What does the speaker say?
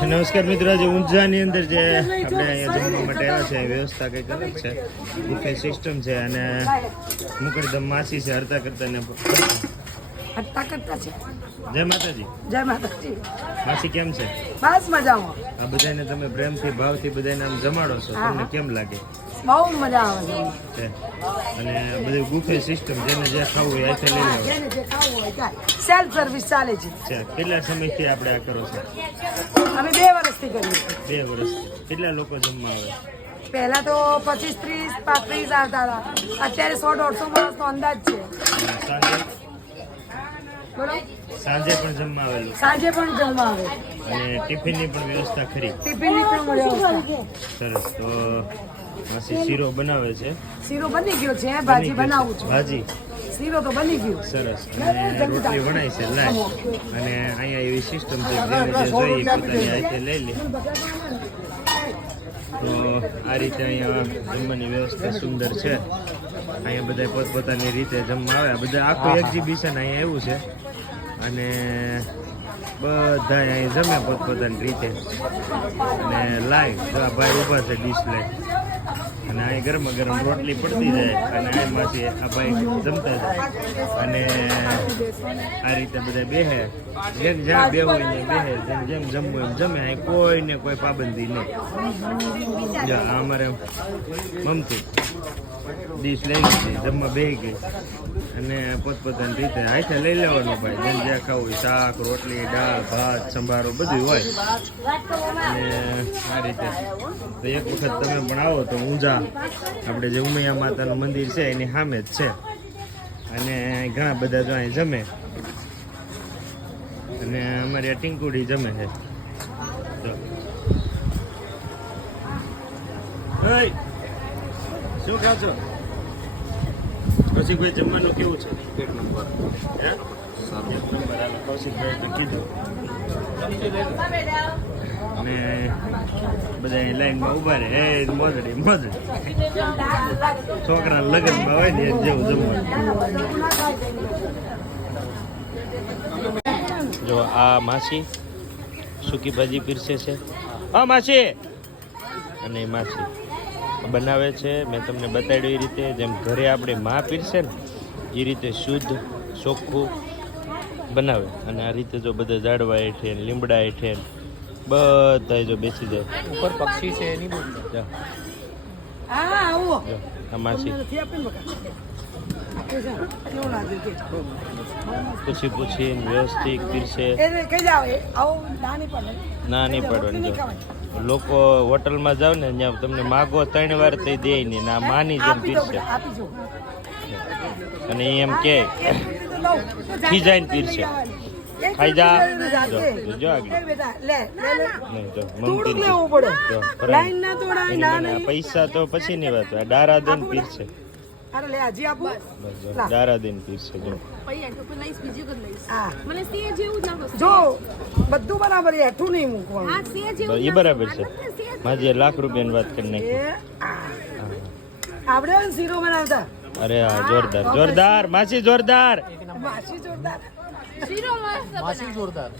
નમસ્કાર મિત્રો, આજે ઊંઝાની અંદર જે આપણે અહીંયા જમવા માટે આવ્યા છે વ્યવસ્થા કંઈક અલગ છે? બુફે સિસ્ટમ છે અને મુકરદમ માસી છે, હરતા કરતા ને હટ્ટા કરતા છે જય માતાજી. જય માતાજી. માસી કેમ છે? બસ મજામાં. આ બધાને તમે પ્રેમથી ભાવથી બધાને આમ જમાડો છો. તમને કેમ લાગે? બહુ મજા આવે છે. અને બધું બુફે સિસ્ટમ જેને જે ખાવું હોય અહીંથી લઈ લો જેને જે ખાવું હોય સેલ્ફ સર્વિસ ચાલે છે. કેટલા સમયથી આપણે આ કરો છો? અમે બે વર્ષથી કરીએ બે વર્ષ કેટલા લોકો જમવા આવે? પહેલા તો પચીસ ત્રીસ પાંત્રીસ આવતા હતા. અત્યારે સો દોઢસો માણસનો અંદાજ છે. સાંજે પણ જમવા આવેલું. સાંજે પણ જમવા આવે. અને ટિફિનની પણ વ્યવસ્થા ખરી. ટિફિનની પણ વ્યવસ્થા. સરસ તો માસી શીરો બનાવે છે. શીરો બની ગયો છે ભાજી બનાવું છું. ભાજી? શીરો તો બની ગયો. સરસ. અને રોટલી વણાય છે લાય. અને અહીંયા એવી સિસ્ટમ છે જેને જે જોઈએ પોતાની હાથે લઈ લે. તો આ રીતે અહીંયા જમવાની વ્યવસ્થા સુંદર છે. અહીંયા બધા પોતપોતાની રીતે જમવા આવે. બધા આખું એક્ઝિબિશન અહીંયા એવું છે. અને બધા અહીં જમે પોતપોતાની રીતે. અને લાઈવ તો આ ભાઈ ઊભા છે ડીશ લઈ અને અહીં ગરમ ગરમ રોટલી પડતી જાય. અને એમાંથી આ ભાઈ જમતા જાય. અને આ રીતે બધા બેહે. જેમ જ્યાં બે હોય ને બેહે. જેમ જેમ જમવું એમ જમે. અહીં કોઈ ને કોઈ પાબંદી નહીં. જો અમારે મમતી. ડીશ લઈ ગઈ જમવા બેહી ગઈ. અને પોતપોતાની રીતે હાથે લઈ લેવાનું ભાઈ. જેમ જ્યાં ખાવું હોય શાક રોટલી દાળ ભાત સંભારો બધું હોય. અને આ રીતે. તો એક વખત તમે પણ આવો તો ઊંઝા આપણે જે ઉમૈયા માતાનું મંદિર છે એની સામે જ છે. અને ઘણા બધા જો અહીં જમે. અને અમારી આ ટીંકુડી જમે છે. ઓય, શું કહો છો? કૌશિકભાઈ જમવાનું કેવું છે? એક નંબર. હે? એક નંબર. હાલો કૌશિકભાઈ કીધું. અને બધા લાઈનમાં ઊભા રહે. એ મોજડી મોજડી. છોકરા લગ્નમાં હોય ને જેવું જમવાનું. જો આ માસી સૂકી ભાજી પીરસે છે. હા માસી. અને એ માસી. બનાવે છે. મેં તમને બતાડ્યું એ રીતે જેમ ઘરે આપણે માં પીરશે ને એ રીતે શુદ્ધ ચોખ્ખું બનાવે. અને આ રીતે જો બધા ઝાડવા હેઠે લીમડા હેઠે ને બધા જો બેસી જાય. ઉપર પક્ષી છે એની બોલ પૂછી પૂછીને વ્યવસ્થિત નાની ના નહીં પડવાની જો. લોકો હોટલમાં જાવ ને ત્યાં તમને માગો ત્રણ વાર તે દે નહીં ના માની જેમ પીરશે. અને એમ કે ખીજાઈને પીરશે. ખાઈ જા. જો, આગળ. પૈસા તો પછી ની વાત ડારા દઈને પીરશે. અરે લે હજી આપું? બસ. જો, બધું બરાબર હેઠું નહીં મૂકવાનું. હા સે તો જેવું એ બરાબર છે. માજી લાખ રૂપિયાની વાત કરી નાખી. આપણે શીરો બનાવતા? અરે હા જોરદાર. જોરદાર માસી જોરદાર. માસી જોરદાર. શીરો મસ્ત માસી જોરદાર.